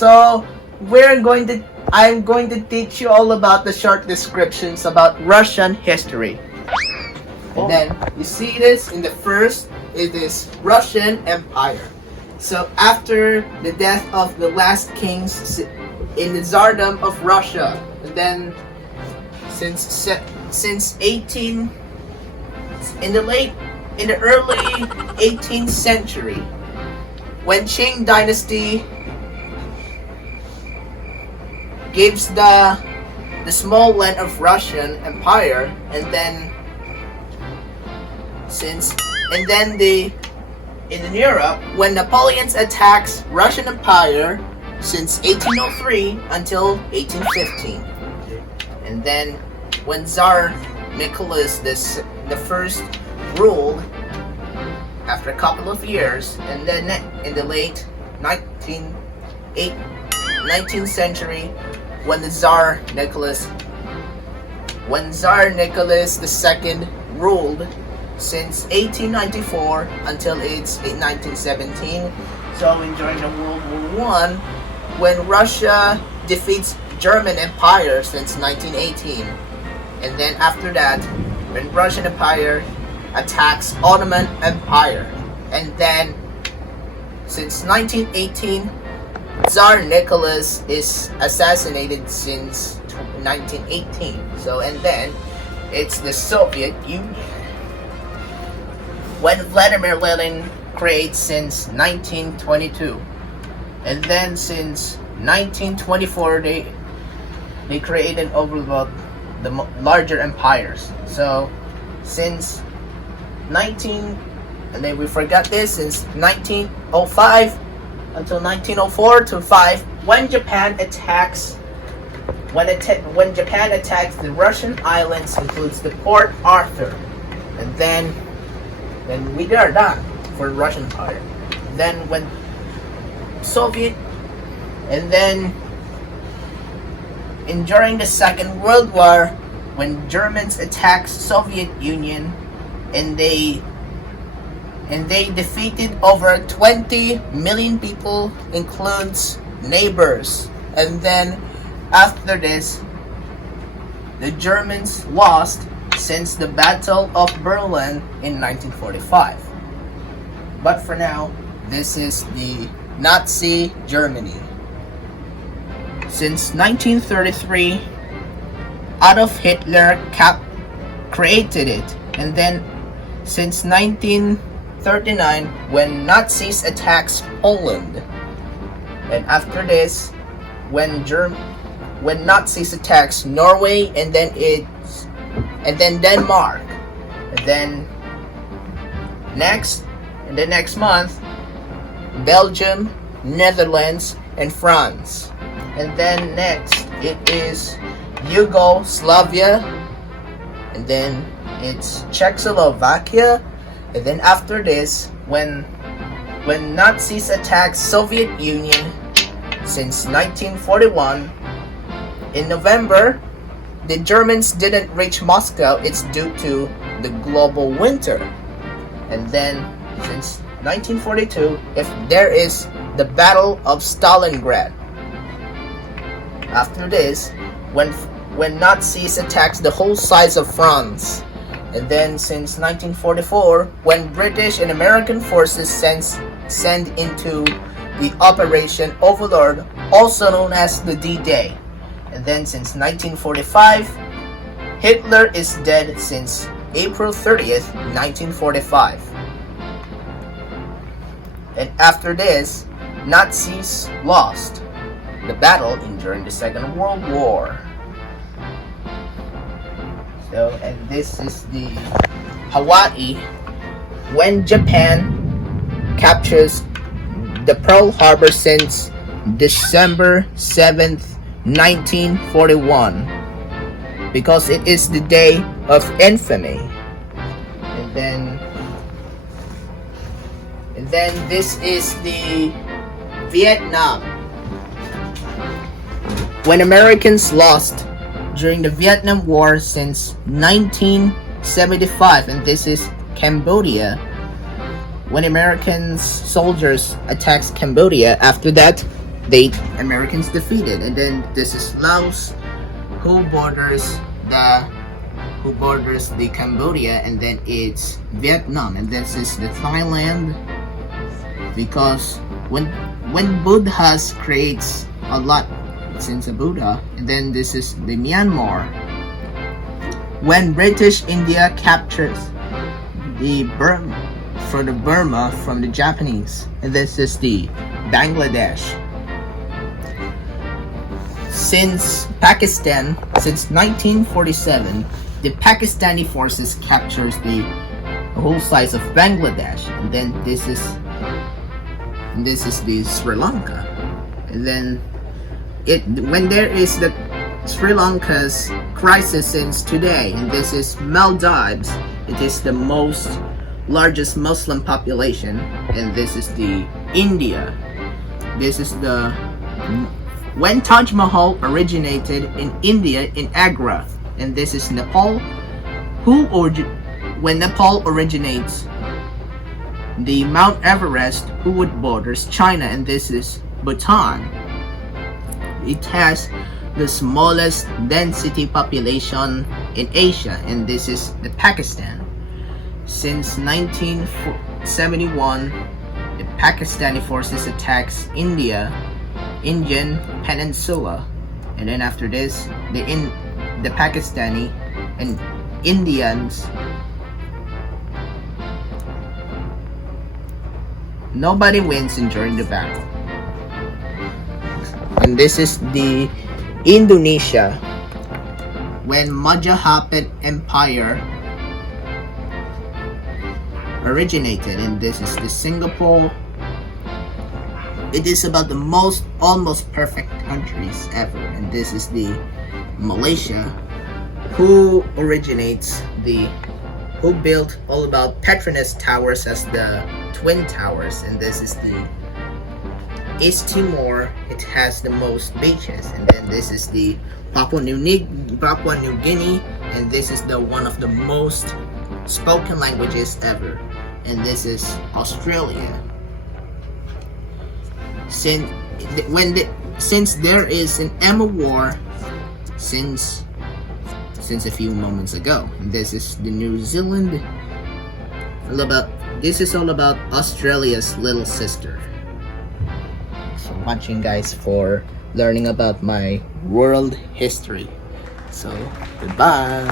So I'm going to teach you all about the short descriptions about Russian history. And then you see this in the first, it is Russian Empire. So after the death of the last kings in the Tsardom of Russia, and then since in the early 18th century, when Qing dynasty gives the small land of Russian Empire, and then in Europe, when Napoleon attacks Russian Empire since 1803 until 1815, and then when Tsar Nicholas the First ruled after a couple of years, and then in the late 19th century, when Tsar Nicholas II ruled since 1894 until it's 1917. So during the World War I, when Russia defeats German Empire since 1918, and then after that, when Russian Empire attacks Ottoman Empire, and then since 1918, Tsar Nicholas is assassinated since 1918. So and then it's the Soviet Union, when Vladimir Lenin creates since 1922, and then since 1924 they created over the larger empires. So since and then we forgot this, since 1905 until 1904 to 5, when Japan attacks the Russian islands, includes the Port Arthur, and then we are done for Russian Empire. Then when Soviet, and then during the Second World War, when Germans attacked Soviet Union, and they defeated over 20 million people, includes neighbors. And then after this, the Germans lost since the Battle of Berlin in 1945. But for now, this is the Nazi Germany. Since 1933, Adolf Hitler created it, and then since 1939, when Nazis attacks Poland, and after this, when Nazis attacks Norway, and then Denmark, and then in the next month, Belgium, Netherlands, and France. And then next it is Yugoslavia, and then it's Czechoslovakia, and then after this, when Nazis attacked Soviet Union since 1941, in November, the Germans didn't reach Moscow. It's due to the global winter. And then since 1942, if there is the Battle of Stalingrad. After this, when Nazis attacked the whole size of France. And then since 1944, when British and American forces send into the Operation Overlord, also known as the D-Day. And then since 1945, Hitler is dead since April 30th, 1945. And after this, Nazis lost the battle during the Second World War. So, and this is the Hawaii, when Japan captures the Pearl Harbor since December 7th, 1941, because it is the day of infamy. And then this is the Vietnam, when Americans lost during the Vietnam War since 1975, and this is Cambodia, when American soldiers attacked Cambodia. After that, the Americans defeated. And then this is Laos, who borders the Cambodia, and then it's Vietnam, and this is the Thailand, because when Buddhas creates a lot since a Buddha. And then this is the Myanmar, when British India captures the Burma from the Japanese. And this is the Bangladesh. Since 1947, the Pakistani forces captures the whole size of Bangladesh. And then this is the Sri Lanka. And then when there is the Sri Lanka's crisis since today, and this is Maldives. It is the largest Muslim population, and this is the India. This is when Taj Mahal originated in India in Agra, and this is Nepal. When Nepal originates, the Mount Everest, who borders China, and this is Bhutan. It has the smallest density population in Asia, and this is the Pakistan. Since 1971, the Pakistani forces attacks Indian Peninsula, and then after this, the Pakistani and Indians, nobody wins during the battle. And this is the Indonesia, when Russianempire Empire originated, and this is the Singapore. It is about the almost perfect countries ever. And this is the Malaysia, who built all about Petronas Towers as the Twin Towers. And this is the East Timor. It has the most beaches. And then this is the Papua New Guinea, and this is one of the most spoken languages ever. And this is Australia. Since there is an Emma War since a few moments ago. And this is the New Zealand. This is all about Australia's little sister. So watching, guys, for learning about my world history. So goodbye.